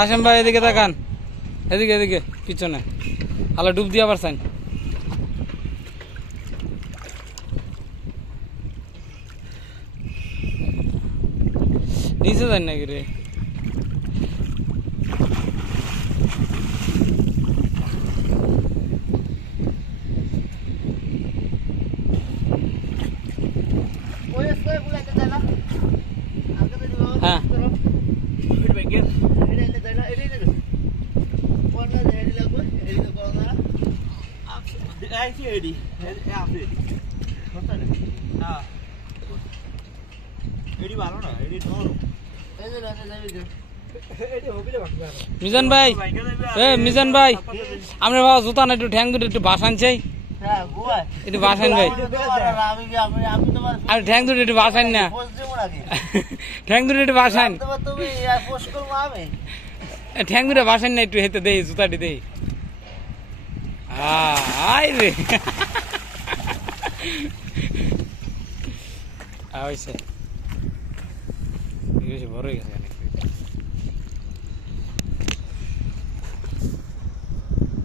আসেন ভাই এদিকে তাকান, এদিকে এদিকে পিছনে আলো ডুব দিয়ে আবার চাইন। নিচে যান নাকি রে? হ্যাঁ মিজান ভাই, মিজান ভাই আমরা বাবা জুতা না একটু ঠ্যাং দুটো একটু বাসান চাই, একটু বাসান ভাই, আর ঠ্যাং দুটো একটু বাসান না, ঠ্যাং দুটো একটু বাসান, ঠ্যাং দুটো বাসান না একটু হেতে দেই জুতাটি দেই। আয় রে বড় হয়ে গেছে।